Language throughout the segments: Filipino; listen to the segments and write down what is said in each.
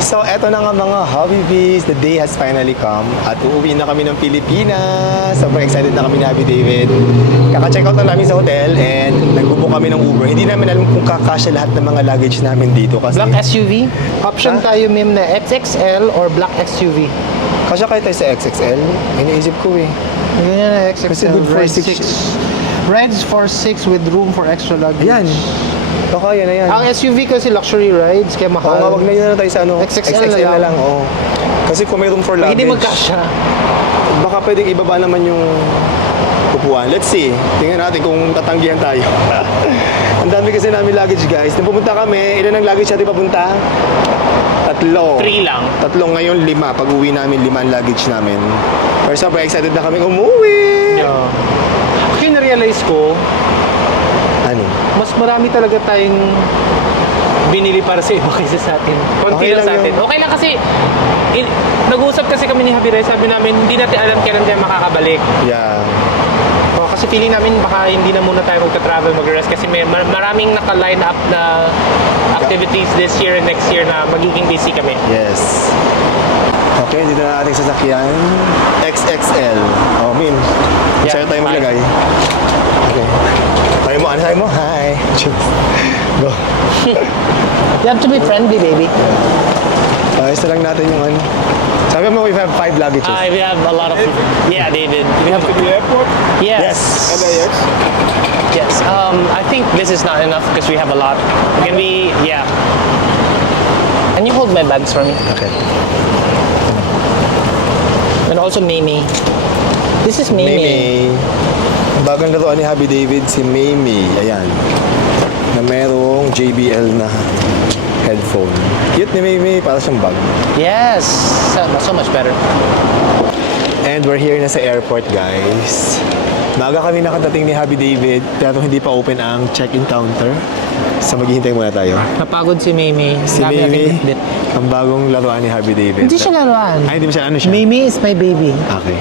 So, eto na nga mga Hobby Bees. The day has finally come. At uuwi na kami ng Pilipinas. Super excited na kami ni Happy David. Kaka-check out na namin sa hotel and nagbubo kami ng Uber. Hindi namin alam kung kakasya lahat ng mga luggage namin dito. Kasi Black SUV? Option tayo, ma'am, na XXL or Black SUV. kasya kayo tayo sa XXL. Iniisip ko eh. Ganyan na XXL. Kasi good for Red 6. Reds for 6 with room for extra luggage. Ayan. Baka yan na yan. Ang SUV kasi luxury rides, kaya Oo mahal. nga, wag na yun na tayo sa ano. XXL na na lang. Oo. Kasi kung may room for luggage, Hindi magkasya. baka pwedeng ibaba naman yung upuan. Let's see. Tingnan natin kung tatanggihan tayo. Ang dami kasi namin luggage, guys. Nung pumunta kami, ilan ang luggage natin papunta? 3. 3 lang. 3 ngayon, 5. Pag uwi namin, 5 ang luggage namin. Pero super excited na kami umuwi. Yeah. Actually, na-realize ko, Ano? mas marami talaga tayong binili para sa iba kaysa sa atin. Konti Okay lang lang sa atin. yun. Okay lang kasi, nag-uusap kasi kami ni Javier, sabi namin, hindi natin alam kailan tayo makakabalik. Yeah. Kasi feeling namin baka hindi na muna tayo magta-travel, mag-rest kasi may maraming naka-line up na activities this year and next year na magiging busy kami. Yes. Okay, dito na ating sasakyan. XXL. Oh, Min. Yeah, Sa'yo tayo bye. maglagay. Okay. Tayo mo, ano tayo mo? Hi. Go. You have to be friendly, baby. Ayos na lang natin yung ano. Sabi mo, we have 5 luggages. We have a lot of... Yeah, David. We have... to the airport? Yes. LAX? Yes. I think this is not enough because we have a lot. Can we... Yeah. Can you hold my bags for me? Okay. And also Mimi. This is Mimi. Mimi. Bagong laruan ni Happy David, si Mimi. Ayan. Na merong JBL na headphone. Cute ni Mimi, para siyang bag. Yes. So much better. And we're here na sa airport, guys. Maaga kami nakadating ni Happy David, pero hindi pa open ang check-in counter. So maghihintay muna tayo. Napagod si Mimi. Si Dami Mimi, natin bitbit. ang bagong laruan ni Happy David. Hindi siya laruan. Ay, hindi mo siya, ano siya? Mimi is my baby. Okay.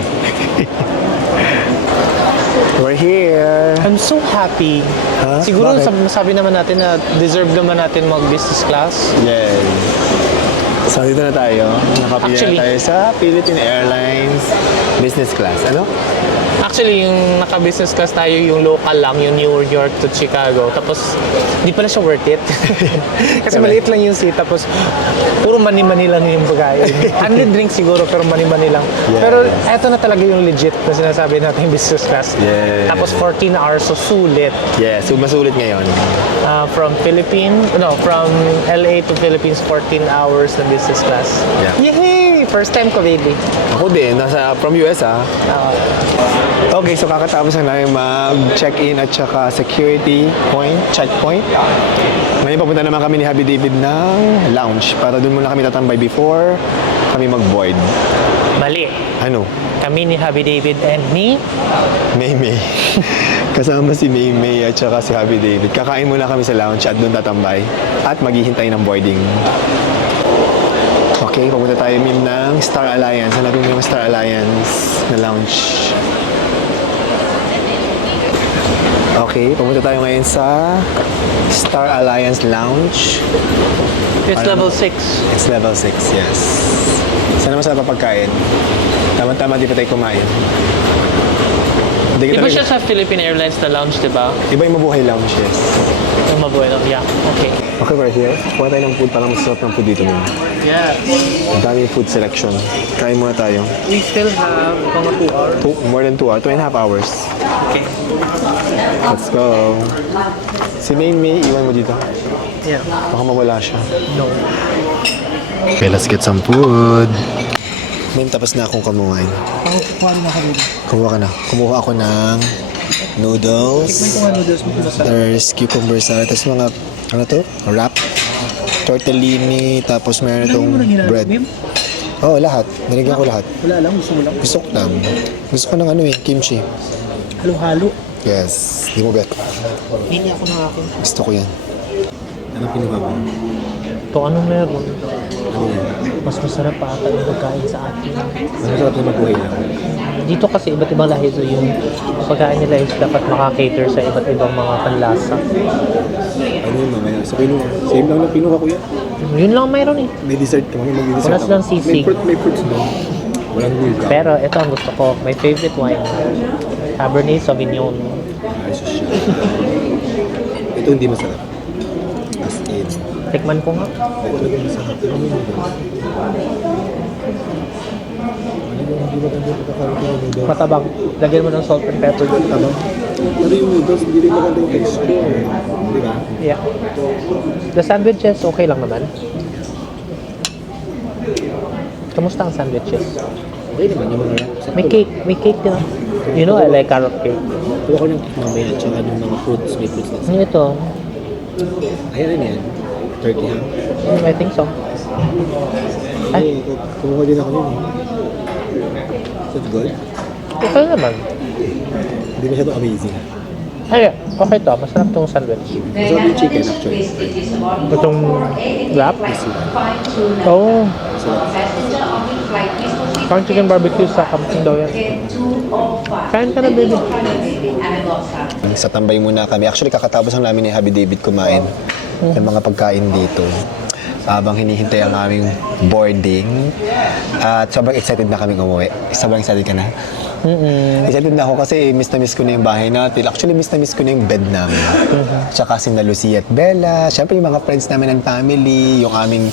We're here. I'm so happy. Huh? Siguro Bakit? sabi naman natin na deserve naman natin mag-business class. Yes. So, dito na tayo. Nakapili Actually- na tayo sa Philippine Airlines business class. Ano? Actually, yung naka-business class tayo, yung local lang, yung New York to Chicago. Tapos, hindi pala siya worth it. Kasi maliit lang yung seat. Tapos, puro mani-mani lang yung bagay. 100 drinks siguro, pero mani-mani lang. Yes. Pero, eto na talaga yung legit na sinasabi natin yung business class. Yes. Tapos, 14 hours, so sulit. Yes. So, masulit ngayon. From LA to Philippines, 14 hours na business class. Yeah. Yay! First time ko, baby. Ako din. From US, ha? Uh, Okay, so kakatapos na namin mag-check-in at saka security point, checkpoint. Ngayon papunta naman kami ni Happy David ng lounge para doon muna kami tatambay before kami mag-board. mali. Ano? Kami ni Happy David and me. Maymay. Kasama si Maymay at saka si Happy David. Kakain muna kami sa lounge at doon tatambay at maghihintay ng boarding. Okay, papunta tayo mim ng Star Alliance. Hanapin mo yung Star Alliance na lounge. Okay, pumunta tayo ngayon sa Star Alliance Lounge. It's level 6. It's level 6, yes. Sana masarap ang pagkain. Tama-tama, di pa tayo kumain. Di ba siya sa Philippine Airlines na lounge, di ba? Iba yung mabuhay lounge, yes. Yung mabuhay lang. Yeah, okay. Okay, we're here. Kuha tayo ng food para masarap ng food dito mo. Yeah. Ang daming food selection. Kain muna tayo. We still have mga 2 hours. More than 2 hours, 2.5 hours. Okay. Let's go. Si Maymay, iwan mo dito. Yeah. Baka mawala siya. No. Okay, let's get some food. Ma'am, tapos na akong kumuhain. Kuha na kami. Kumuha ka na. Kumuha ako ng noodles. noodles mo sa There's cucumber salad. Tapos mga, ano to? Wrap. Tortellini. Tapos meron itong bread. Oo, lahat. Nilagyan ko lahat. Wala lang, gusto mo lang. Gusto ko lang. Gusto ko ng ano eh, kimchi. Halo-halo. Yes. Di mo bet. Hindi ako ng akin. Gusto ko yan. Ano pinuha mo? Ito ano meron? Ano yan? Mas masarap pa ata yung pagkain sa atin. Ano sarap na mabuhay lang? Dito kasi iba't ibang lahi, so yung pagkain nila is dapat makakater sa iba't ibang mga panlasa. Ano yun mamaya? Sa pinuha. Same lang na pinuha ko yan. Yun lang mayroon eh. May dessert ka. May Wala mag-dessert silang sisig. May fruits doon. Walang gulga. Pero ito ang gusto ko. My favorite wine. Cabernet Sauvignon. Ay, siya. Ito hindi masarap. As in. Tikman ko nga. Ito talaga masarap. Ano yun? Hindi maganda yung pagkakaroon ng noodles. Matabang. Lagyan mo ng salt and pepper. Tama. Pero yung noodles, hindi rin maganda yung texture. Di ba? Yeah. The sandwiches, okay lang naman. Kamusta ang sandwiches? Okay naman yung mga yan. May cake din. You know, I like carrot cake. Kuha ko ng cake mamaya at saka yung mga fruits, may fruits na. Ano ito? Ayan yan. Turkey ham. I think so. Ay, kumuha din ako yun. Is it good? Okay naman. Hindi masyado amazing. Ay, okay to. Masarap tong sandwich. Masarap yung chicken actually. Itong wrap? This one. Oo. Masarap. Parang chicken barbecue sa camping daw yan. Kain ka na, baby. Sa tambay muna kami. Actually, kakatapos lang namin ni Happy David kumain ng mga pagkain dito. Habang hinihintay ang aming boarding. At sobrang excited na kami umuwi. Sobrang excited ka na? Excited na ako kasi miss na miss ko na yung bahay natin. Actually, miss na miss ko na yung bed namin. Tsaka si Lucia at Bella. Siyempre, yung mga friends namin and family, yung aming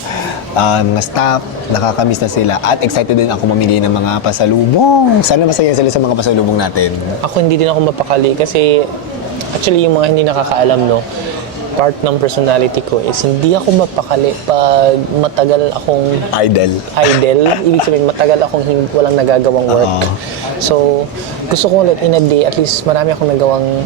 mga staff, nakakamiss na sila. At excited din ako mamigay ng mga pasalubong. Sana masaya sila sa mga pasalubong natin. Ako hindi din ako mapakali kasi actually yung mga hindi nakakaalam, no, part ng personality ko is hindi ako mapakali pag matagal akong Idol. idle. Ibig sabihin, matagal akong walang nagagawang work. So, gusto ko ulit in a day, at least marami akong nagawang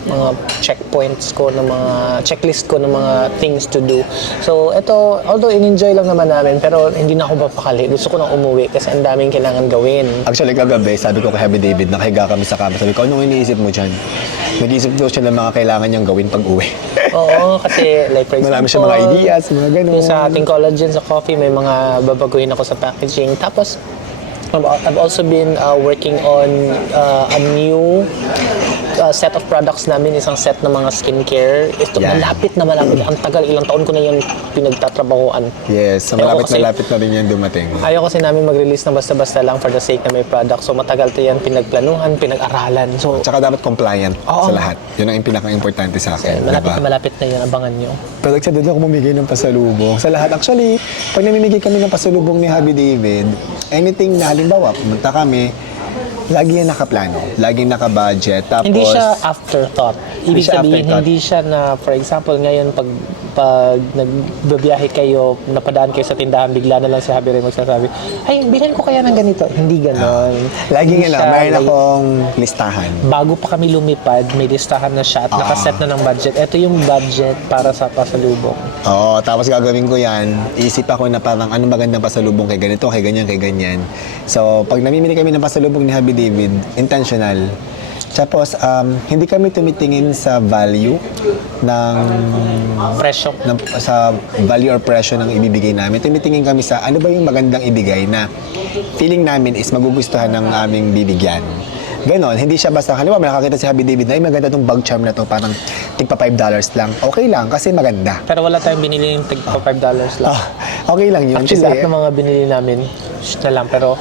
mga checkpoints ko, ng mga checklist ko ng mga things to do. So, ito, although in-enjoy lang naman namin, pero hindi na ako mapakali. Gusto ko nang umuwi kasi ang daming kailangan gawin. Actually, kagabi, sabi ko kay Happy David, nakahiga kami sa kama. Sabi ko, anong iniisip mo dyan? Nag-iisip daw siya ng mga kailangan niyang gawin pag uwi. Oo, kasi like for example, Marami siya mga ideas, mga ganun. yung sa ating collagen sa coffee, may mga babaguhin ako sa packaging. Tapos, I've also been working on a new set of products namin, isang set ng mga skincare. Ito, Yan. malapit na malapit. Ang tagal, ilang taon ko na yung pinagtatrabahuan. Yes, so Ayoko kasi- malapit na rin yan dumating. Ayaw kasi namin mag-release ng basta-basta lang for the sake na may product. So matagal to yan pinagplanuhan, pinag-aralan. So Tsaka dapat compliant Oo. sa lahat. Yun ang pinaka-importante sa akin. malapit diba? na malapit na yan, abangan nyo. Pero excited ako mamigay ng pasalubong. Sa lahat, actually, pag namimigay kami ng pasalubong ni Happy David, anything na halimbawa, pumunta kami, lagi yan nakaplano, lagi naka-budget. Tapos, Hindi siya afterthought. Hindi Ibig siya sabihin, afterthought. hindi siya na, for example, ngayon pag nagbabiyahe kayo, napadaan kayo sa tindahan, bigla na lang si Javier ay magsasabi, ay, bilhin ko kaya ng ganito. Hindi ganon. laging Hindi ano, siya, mayroon like, akong listahan. bago pa kami lumipad, may listahan na siya at nakaset na ng budget. Ito yung budget para sa pasalubong. Oo, tapos gagawin ko yan, isip ako na parang ano magandang pasalubong kay ganito, kay ganyan, kay ganyan. So, pag namimili kami ng pasalubong ni Happy David, intentional. Tapos, hindi kami tumitingin sa value ng Presyo. sa value or presyo ng ibibigay namin. Tumitingin kami sa ano ba yung magandang ibigay na feeling namin is magugustuhan ng aming bibigyan. Ganon, hindi siya basta, halimbawa may nakakita si Happy David na, ay maganda tong bag charm na to, parang tigpa $5 lang. Okay lang, kasi maganda. Pero wala tayong binili yung tig $5 lang. Okay lang yun. Actually, Kasi, lahat ng mga binili namin, na lang. Pero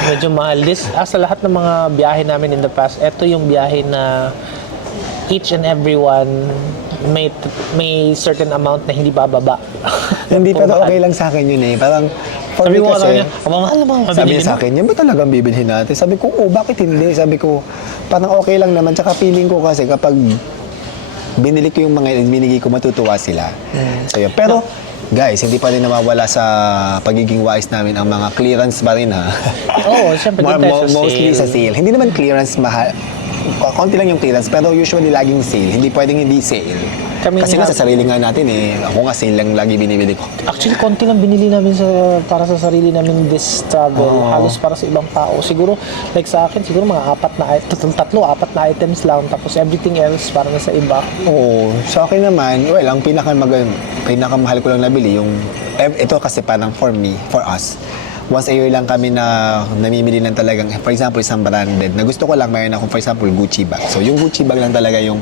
medyo mahal. Sa lahat ng mga biyahe namin in the past, ito yung biyahe na each and every one may certain amount na hindi bababa. hindi pa okay lang sa akin yun eh. Parang, for Sabi me ko nga sa kasi, kanya, mahal na mga sabi binili niya sa akin, yan ba talagang bibilhin natin? Sabi ko, oh, bakit hindi? Sabi ko, parang okay lang naman. Tsaka feeling ko kasi kapag binili ko yung mga binigay ko, matutuwa sila. So yun. Pero, guys, hindi pa rin nawawala sa pagiging wise namin ang mga clearance pa rin ha. Oo, syempre, doon tayo sa Mostly sale. sa sale. Hindi naman clearance mahal. Konti lang yung clearance, pero usually laging sale. Hindi pwedeng hindi sale. Kami Kasi nga- nga sa sarili nga natin eh. Ako nga sale lang lagi binibili ko. Actually, konti lang binili namin para sa sarili namin this travel. Halos para sa ibang tao. Siguro, like sa akin, siguro mga apat na items lang. Tapos everything else para na sa iba. Oo. Sa akin naman, well, ang pinakamahal ko lang nabili, yung, ito kasi parang for me, for us, once a year lang kami na namimili ng talagang, for example, isang branded, na gusto ko lang, mayroon akong, for example, Gucci bag. So, yung Gucci bag lang talaga yung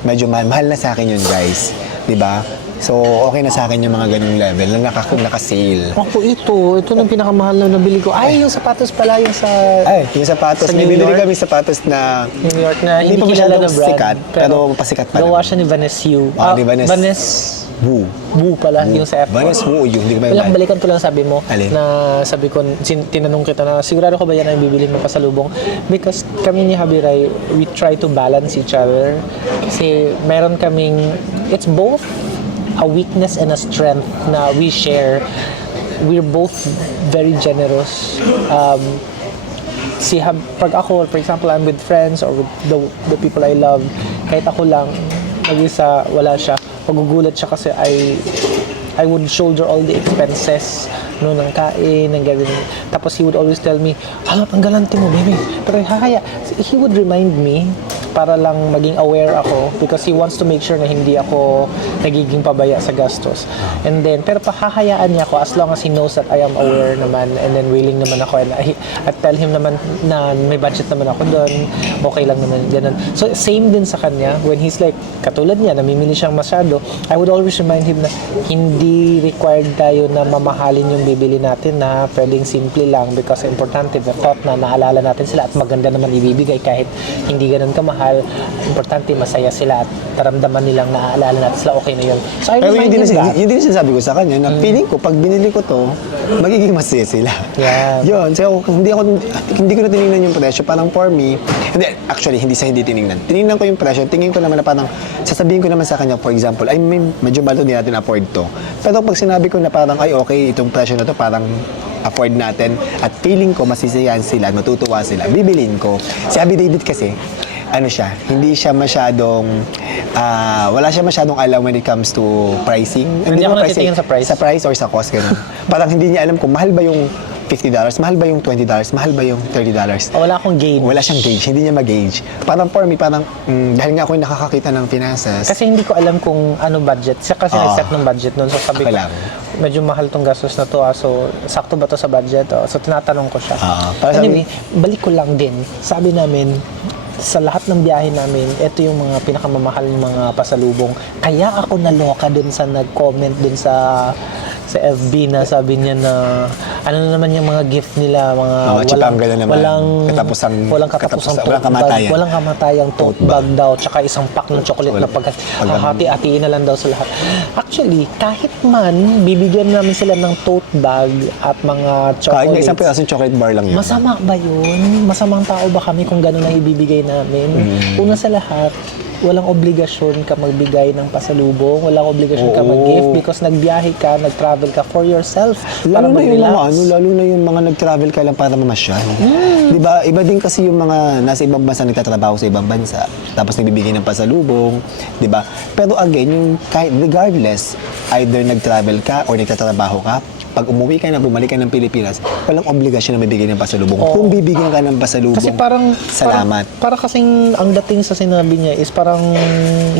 medyo mahal. Mahal na sa akin yun, guys. Diba? So, okay na sa akin yung mga ganung level na naka-sale. Ako ito nang pinakamahal na nabili ko. Ay, yung sapatos pala yung sa Ay, yung sapatos. Sa May New binili York? kami sapatos na New York na Hindi hindi pa kilala masyadong na brand. sikat, pero pasikat pa gawa naman. siya ni Vanessa Yu. Ni Vanessa. Wu. Wu pala, yung sa F4. Vanessa Wu, yung hindi ko Walang may balikan ko lang sabi mo Alin? na sabi ko, tinanong kita na sigurado ko ba yan ang bibili mo pasalubong? Because kami ni Habiray, we try to balance each other. Kasi meron kaming, it's both a weakness and a strength na we share. We're both very generous. Pag ako, for example, I'm with friends or with the people I love, kahit ako lang, mag-isa, wala siya, magugulat siya kasi I would shoulder all the expenses no, ng kain, ng gawin. Tapos he would always tell me, ang galante mo, baby. Pero he would remind me para lang maging aware ako because he wants to make sure na hindi ako nagiging pabaya sa gastos. And then, pero pahahayaan niya ako as long as he knows that I am aware naman and then willing naman ako and at tell him naman na may budget naman ako doon, okay lang naman, ganun. So, same din sa kanya when he's like, katulad niya, namimili siyang masyado, I would always remind him na hindi required tayo na mamahalin yung bibili natin na pwedeng simple lang because importante the thought na naalala natin sila at maganda naman ibibigay kahit hindi ganun kamahal. Importante masaya sila at taramdaman nilang naaalala natin sila, okay na yun. So I Pero remind him that. yun din sinasabi ko sa kanya na feeling ko, pag binili ko to, magiging masaya sila. Yeah. Yun. So, hindi ko na tinignan yung presyo. Parang for me, hindi tinignan. Tinignan ko yung presyo. Tingin ko naman na parang, sasabihin ko naman sa kanya, for example, ay medyo balo din natin afford to. Pero pag sinabi ko na parang, ay okay, itong presyo na to, parang afford natin at feeling ko masisiyahan sila, matutuwa sila, bibilin ko. Si Abby David kasi, hindi siya masyadong, wala siya masyadong alam when it comes to pricing. Hindi ako mo natitingin sa price. Sa price or sa cost, ganun. Parang hindi niya alam kung mahal ba yung $50, mahal ba yung $20, mahal ba yung $30. Wala akong gauge. Wala siyang gauge, hindi niya mag-gauge. Parang for me, dahil nga ako yung nakakakita ng finances. Kasi hindi ko alam kung ano budget. Siya kasi nag-set ng budget nun. So sabi ko, Ako lang. medyo mahal tong gastos na to. So, sakto ba to sa budget? So, tinatanong ko siya. para Anyway, balik ko lang din. Sabi namin, sa lahat ng biyahe namin, ito yung mga pinakamamahal ng mga pasalubong. Kaya ako naloka dun sa nag-comment dun sa FB na sabi niya na ano na naman yung mga gift nila, mga chipangga na naman. walang katapusang tote bag, walang kamatayang tote bag daw, tsaka isang pack ng chocolate na hahati-hatiin na lang daw sa lahat. Actually, kahit man bibigyan namin sila ng tote bag at mga chocolates. Kahit may isang pirasong chocolate bar lang yun. Masama ba yun? Masamang tao ba kami kung gano'n ang ibibigay namin? Una sa lahat, walang obligasyon ka magbigay ng pasalubong, walang obligasyon ka mag-gift because nagbiyahe ka, nag-travel ka for yourself para mag-relax. Lalo na yung mga nag-travel ka lang para mamasyal. Diba? Iba din kasi yung mga nasa ibang bansa nagtatrabaho sa ibang bansa, tapos nagbibigay ng pasalubong, diba? Pero again, yung kahit regardless, either nag-travel ka or nagtatrabaho ka, pag umuwi ka na, bumalik ka ng Pilipinas, walang obligasyon na mabigay ng pasalubong. Kung bibigyan ka ng pasalubong, Kasi parang salamat. Para kasing ang dating sa sinabi niya is parang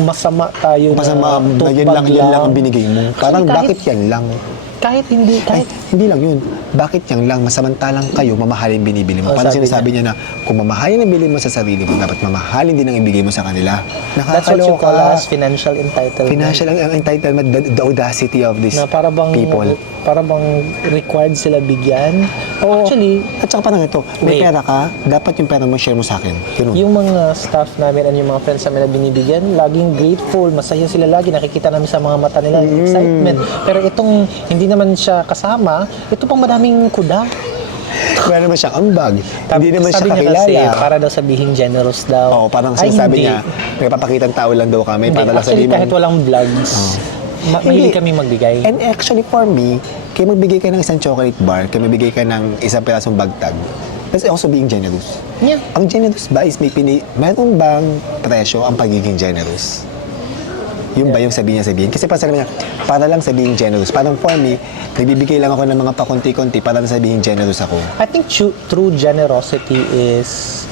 masama tayo Masama, tote yan bag lang ang binigay mo. Parang kahit- bakit yan lang? Kahit hindi, Ay, kahit hindi lang yun. Bakit yan lang? Masamantalang kayo, mamahalin binibili mo. Oh, Parang sabi sinasabi niya na, kung mamahalin ang bili mo sa sarili mo, dapat mamahalin din ang ibigay mo sa kanila. that's what you call Nakakaloka. as financial entitlement. Financial ang entitlement, the audacity of these Na para bang required sila bigyan. Actually, At saka parang ito, may Wait. pera ka, dapat yung pera mo share mo sa akin. Ganun. yung mga staff namin and yung mga friends namin na binibigyan, laging grateful, masaya sila lagi, nakikita namin sa mga mata nila yung excitement. Pero itong hindi naman siya kasama, ito pang madaming kuda. Wala naman siyang ambag. Hindi naman siya Sabi niya kakilala. kasi, para daw sabihin generous daw. Oo, parang Ay, sinasabi hindi. niya, may papakitang tao lang daw kami. Hindi. Para lang Actually, sabihin mo, kahit walang vlogs, mahilig kami magbigay. And actually for me, kaya magbigay ka ng isang chocolate bar, kaya magbigay ka ng isang pirasong bagtag, that's also being generous. Yeah. Ang generous ba is mayroon bang presyo ang pagiging generous? Yung ba yung sabihin. Kasi sabi niya, para lang sabihin generous. Parang for me, nagbibigay lang ako ng mga pakunti-kunti para lang sabihin generous ako. I think true generosity is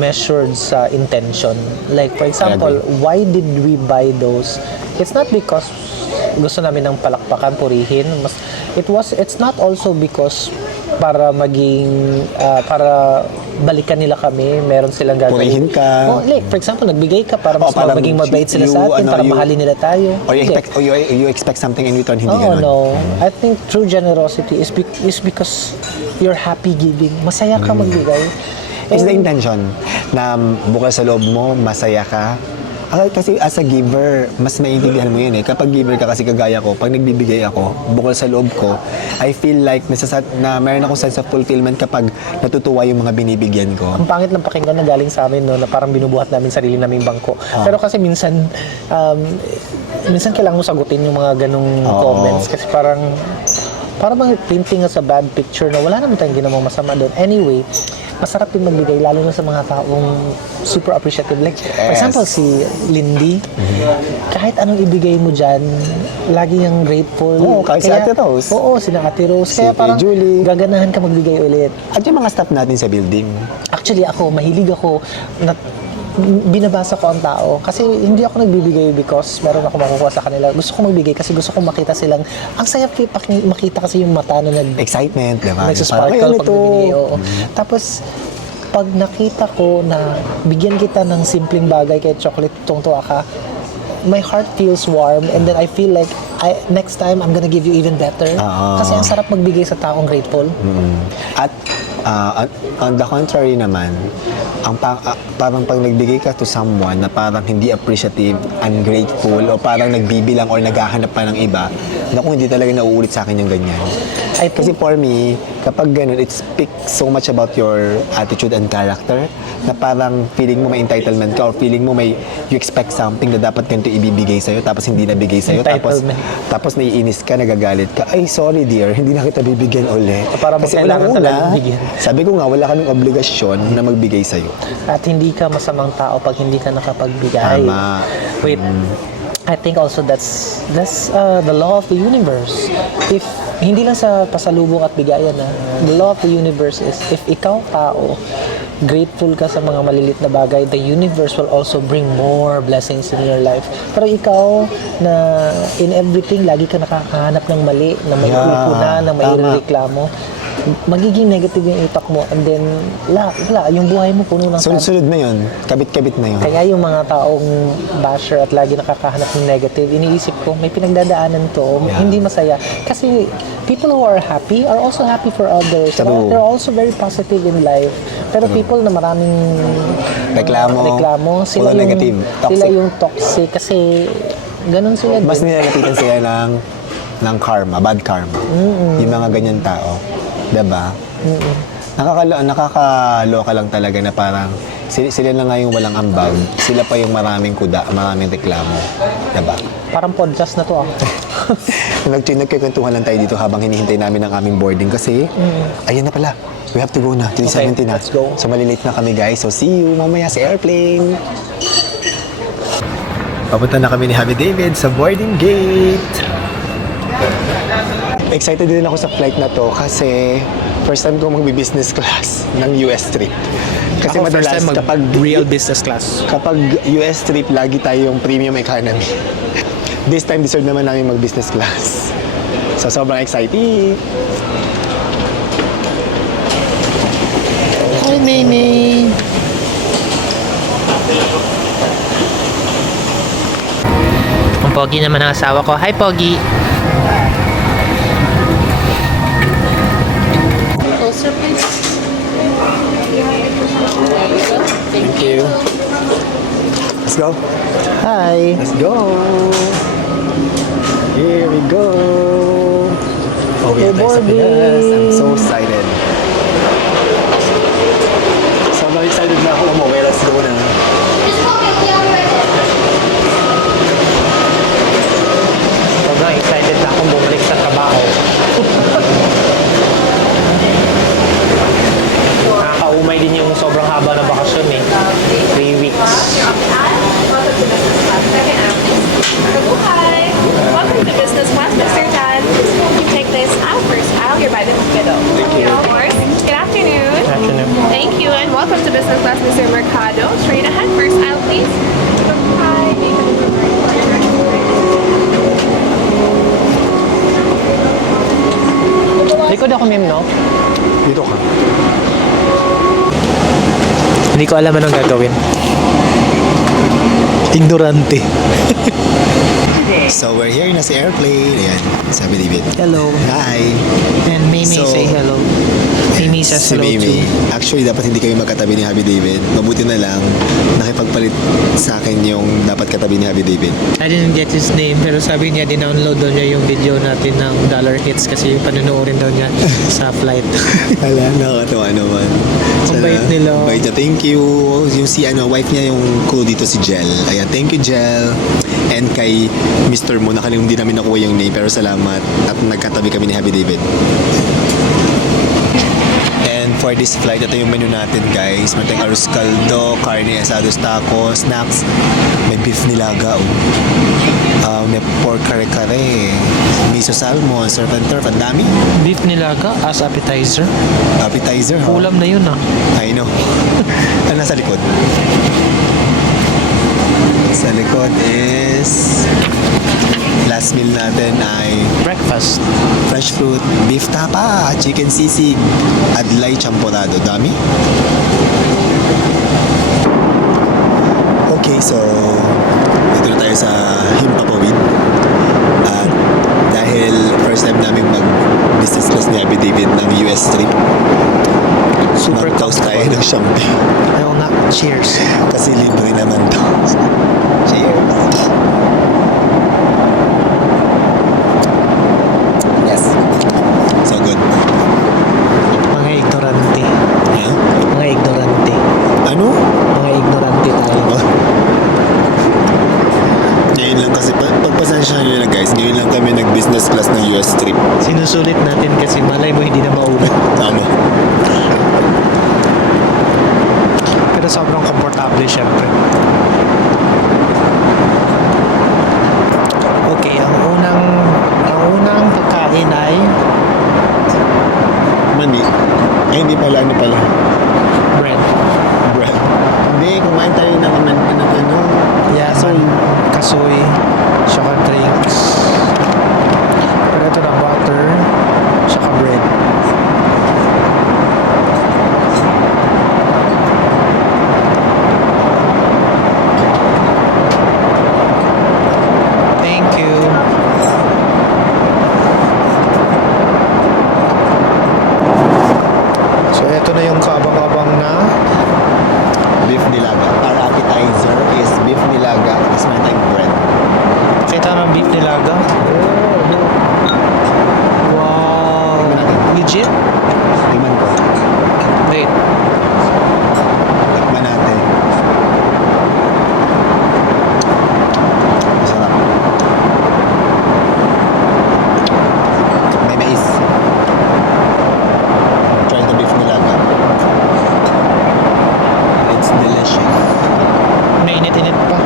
measured sa intention. Like, for example, why did we buy those? It's not because gusto namin ng palakpakan, purihin. It's not also because para maging, para balikan nila kami, meron silang Purihin gagawin. ka. Oh, like, for example, nagbigay ka para mas parang maging mabait sila you, sa atin, ano, para you- mahalin nila tayo. Or you Hindi. expect, or you expect something in return, hindi Oh, ganun. no. I think true generosity is because you're happy giving. Masaya ka magbigay. Is the And- intention na bukal sa loob mo, masaya ka? Kasi as a giver, mas naiintindihan mo yun eh. Kapag giver ka kasi kagaya ko, pag nagbibigay ako, bukal sa loob ko, I feel like na mayroon akong sense of fulfillment kapag natutuwa yung mga binibigyan ko. Ang pangit ng pakinggan na galing sa amin, no, na parang binubuhat namin sarili naming bangko. Pero kasi minsan, minsan kailangan mo sagutin yung mga ganong comments kasi parang bang painting us a bad picture na wala naman tayong ginawang masama doon. Anyway, masarap din magbigay lalo na sa mga taong super appreciative. Like, for example, si Lindy, kahit anong ibigay mo dyan, lagi yung grateful. Oo, kahit si Ate Rose. Oo, si Ate Rose. Si Kaya parang Julie. gaganahan ka magbigay ulit. At yung mga staff natin sa building, Actually, mahilig ako na binabasa ko ang tao kasi hindi ako nagbibigay because meron ako makukuha sa kanila. Gusto ko magbigay kasi gusto ko makita silang ang saya makita kasi yung mata na excitement, di ba? nagsasparkle Parang, pag bibigay. Oo. Tapos pag nakita ko na bigyan kita ng simpleng bagay kahit chocolate, tungtuwa ka, my heart feels warm and then I feel like next time I'm gonna give you even better. Kasi ang sarap magbigay sa taong grateful. At on the contrary naman, parang pag nagbigay ka to someone na parang hindi appreciative, ungrateful, o parang nagbibilang or naghahanap pa ng iba, naku, hindi talaga nauulit sa akin yung ganyan. Kasi for me, kapag ganun, it speaks so much about your attitude and character na parang feeling mo may entitlement ka or feeling mo you expect something na dapat ganito ibibigay sa'yo tapos hindi nabigay sa'yo. Tapos naiinis ka, nagagalit ka. Ay, sorry dear, hindi na kita bibigyan uli. Para Kasi kailangan unang-una, talagang bigyan. sabi ko nga, wala ka ng obligasyon na magbigay sa'yo. At hindi ka masamang tao pag hindi ka nakapagbigay. Tama. Wait. I think also that's the law of the universe. If hindi lang sa pasalubong at bigayan the law of the universe is if ikaw tao grateful ka sa mga malilit na bagay, the universe will also bring more blessings in your life. Pero ikaw na in everything lagi ka nakakahanap ng mali, na may upunan, na may tama. reklamo, magiging negative yung utak mo and then wala, yung buhay mo puno ng Sunod-sunod na yun. Kabit-kabit na yun. kaya yung mga taong basher at lagi nakakahanap ng negative, iniisip ko, may pinagdadaanan to, hindi masaya. Kasi people who are happy are also happy for others. True. They're also very positive in life. Pero people na maraming reklamo full of negative, sila toxic. yung toxic kasi ganun sila. Mas din. nilalapitan sila ng karma, bad karma. Yung mga ganyan tao. Diba? Nakakaloka lang talaga na parang sila na nga yung walang ambag, sila pa yung maraming kuda, maraming reklamo. Diba? Parang podcast na to Nagkikwentuhan lang tayo dito habang hinihintay namin ang aming boarding kasi ayun na pala. We have to go na. 3:70 na. let's go. So malilate na kami guys. So see you mamaya sa airplane. Papunta na kami ni Happy David sa boarding gate. Excited din ako sa flight na to kasi first time ko magbi-business class ng US trip. Kasi madalas kapag real business class. kapag US trip, lagi tayong premium economy. This time, deserve naman namin mag-business class. So, sobrang exciting. Hi, Mimi! Ang pogi naman ang asawa ko. Hi, Pogi! Closer, please. Thank you. Let's go. Hi! Let's go. Here we go. Oh, we Okay, tayo sa boarding. Pinas. I'm so excited. Sobrang excited na ako umuwi. Let's go na. Sobrang excited na akong bumalik sa trabaho. Nakakaumay din yung sobrang haba na bakasyon 3 weeks. Hi. Welcome to business class, Mr. Tan. You take this aisle first aisle. You're by the middle. Thank you. Of course. Good afternoon. Afternoon. Thank you, and welcome to business class, Mr. Mercado. Straight ahead, first aisle, please. Hi. Likod ako, ma'am, no? Dito ka. Hindi ko alam anong gagawin. Ignorante. So we're here na sa airplane. Ayan, sabi David. Hello. Hi. And Mimi So, say hello. Mimi says Si hello Mimi. too. Actually, dapat hindi kami magkatabi ni Happy David. Mabuti na lang, nakipagpalit sa akin yung dapat katabi ni Happy David. I didn't get his name, pero sabi niya, dinownload daw niya yung video natin ng Dollar Hits kasi yung panonoorin daw niya sa flight. Wala, nakakatawa naman. Ang bait nila. Bait niya. Thank you. Yung si wife niya yung crew dito si Jel. Ayan, thank you Jel. And kay Mr. Mo, nakalimutan din namin nakuha yung name, pero salamat. At nagkatabi kami ni Happy David. And for this flight, ito yung menu natin guys. May tayong arroz caldo, carne asado, tacos, snacks. May beef nilaga. May pork kare-kare. Miso salmon, surf and turf. Ang dami. Beef nilaga as appetizer. Appetizer, ha? Ulam na yun ah. I know. Ano nasa likod? Sa likod is last meal natin ay Breakfast. fresh fruit, beef tapa, chicken sisig, adlay champorado. Dami. Okay, so dito na tayo sa Himpapawid. At dahil first time namin mag-business class ni Abby David ng US trip, Super mag-toast tayo ng champagne. Ayaw nga. Cheers. Kasi libre naman to. Cheers! Yes. So good. Mga ignorante. Yeah? Mga ignorante. Ano? Mga ignorante tayo. Oh. Ngayon lang kasi, pagpasensyahan nyo na guys, ngayon lang kami nag-business class ng US trip. Sinusulit natin kasi malay mo hindi na maulit. Tama. Pero sobrang komportable syempre. Okay, ang unang pagkain ay Mani. Ay, hindi pala, ano pala? bread. Bread. Hindi, kumain tayo ng ano. Yaman, kasoy, saka drinks. Pero ito na butter, saka bread. Thank you. So ito na yung kaabang-abang na Beef nilaga. Our appetizer is beef nilaga. Tapos may tayong bread. kita ng beef nilaga. Wow. Legit? Tingnan ko. Wait. Tikman natin. Masarap. May mais. Try the beef nilaga. It's delicious. Mainit-init pa.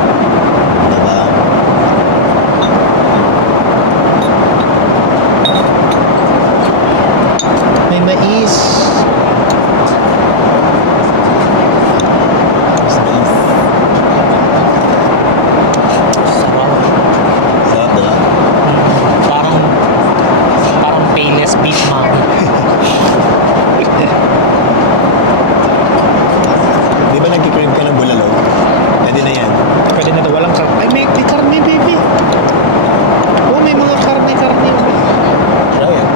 Diba? May mais. It's mais. Sarap. Sarap, diba? Parang payless beef mami. Di ba nagkikrave ka ng bulalo? Pwede na yan. Pwede na ito. Walang karne. Ay, may karne, baby. Oh, may mga karne. Try yan.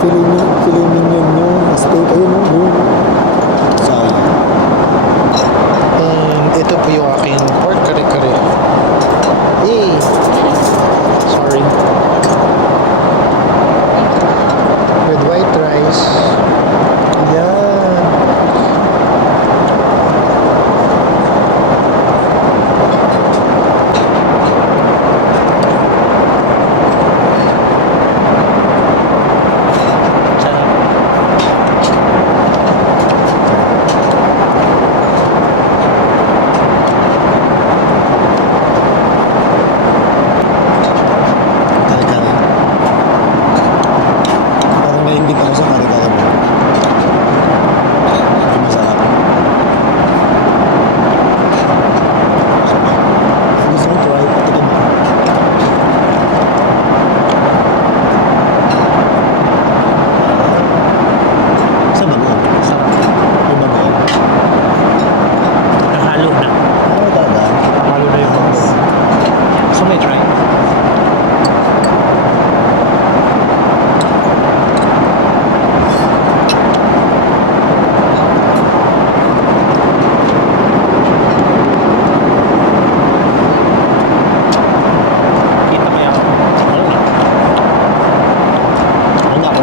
filet mignon nyo. Steak, ayun o. Sorry. Ito po yung aking pork kare-kare. Yay! Sorry. With white rice. Yan. Sarap. Kare-kare. Parang naimbit ako sa kare-kare mo. Ay, masarap. Gusto ko try. Patikin mo. Sa bagoong. Yung bagoong. Nahalo na. Ano talaga? Nahalo na yung bango. So may try. Kita kaya ako. Ano ako?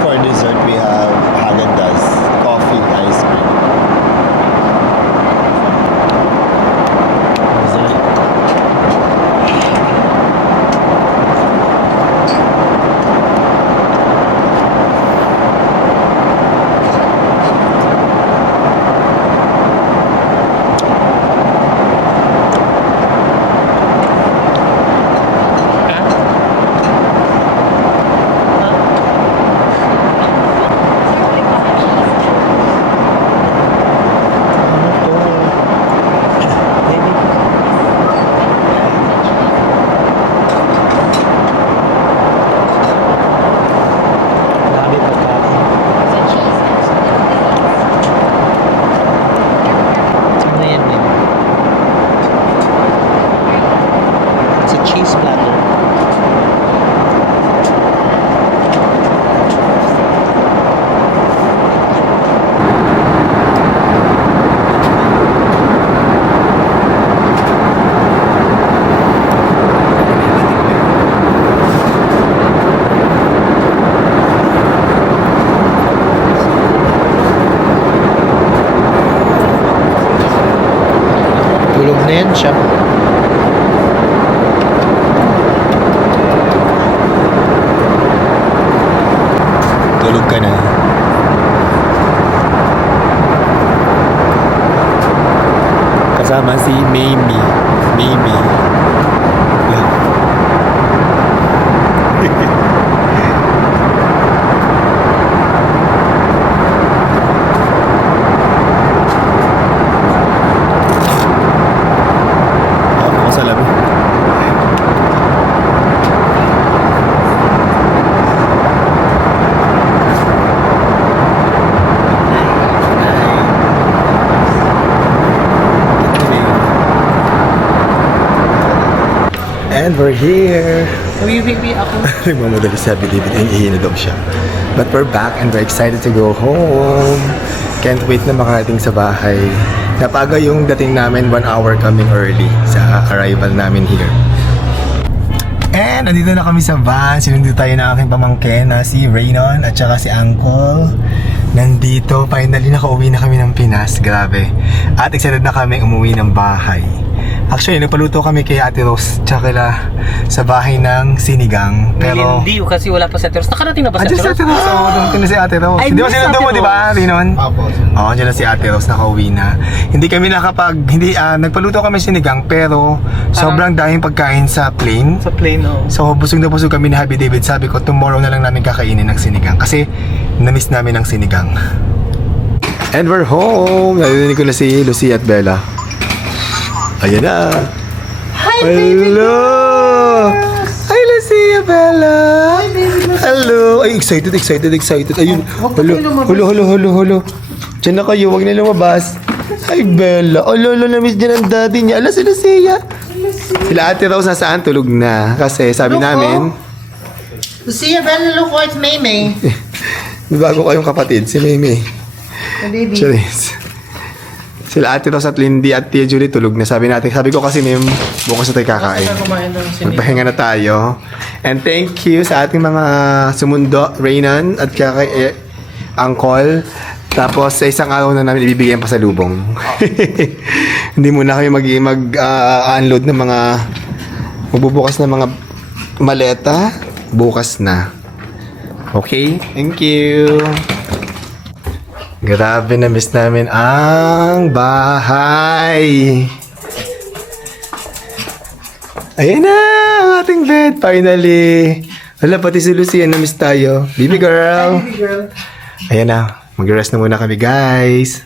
For dessert, we have Haagen-Dazs coffee ice cream. Dessert. Dami pagkain. Ano yan din? It's a cheese platter. Tulog na yan siya. Tulog ka na. Kasama si Mimi. Mimi. Ako sa labi. And we're here. Uy, ako. Nagmamadali sabi David, ay na daw siya. But we're back and we're excited to go home. Can't wait na makarating sa bahay. Napaga yung dating namin, 1 hour coming early sa arrival namin here. And andito na kami sa van. Sinundo tayo ng aking pamangkin na si Raynon at saka si Uncle. Nandito, finally nakauwi na kami ng Pinas. Grabe. At excited na kami umuwi ng bahay. Actually, nagpaluto kami kay Ate Rose tsaka sa bahay ng sinigang. Pero Hindi, kasi wala pa sa Ate Rose. Nakarating na ba sa andyan Ate si Ate Rose? Rose. Oo, dumating na si Ate Rose. Ay, Hindi ba miss sinundo Ate mo, di ba, Rose. Rinon? Oo, andyan na si Ate Rose, nakauwi na. Hindi kami nagpaluto kami sinigang, pero sobrang daming pagkain sa plane. Sa plane, oh. So, busog na busog kami ni Happy David. Sabi ko, tomorrow na lang namin kakainin ng sinigang. Kasi, na-miss namin ang sinigang. And we're home! Narinig ko na si Lucy at Bella. Ayan na! Hello! Hi, Lucia Bella! Hello! Ay, excited. Ayun. Hulo. Diyan na kayo, huwag na lumabas. Hi, Bella. Oh, lolo, na-miss din ang daddy niya. Ala, si Lucia. Sila Ate Rose nasaan? Tulog na. Kasi sabi namin, Lucia, Bella, look, it's Maymay. May bago kayong kapatid, si Maymay. Baby. Charis. Sila Ate Rose at Lindy at Tia Julie tulog na. Sabi ko kasi Mim, bukas na tayo kakain. Kumain ng sinip. Magpahinga na tayo. And thank you sa ating mga sumundo, Raynan at kay Uncle. Tapos sa isang araw na namin ibibigay ang pasalubong. Hindi muna kami mag-unload ng mga magbubukas ng mga maleta. Bukas na. Okay? Thank you. Grabe, na-miss namin ang bahay. Ayan na ang ating bed, finally. Wala, pati si Lucia, na-miss tayo. Baby girl. Baby girl. Ayan na, mag-rest na muna kami, guys.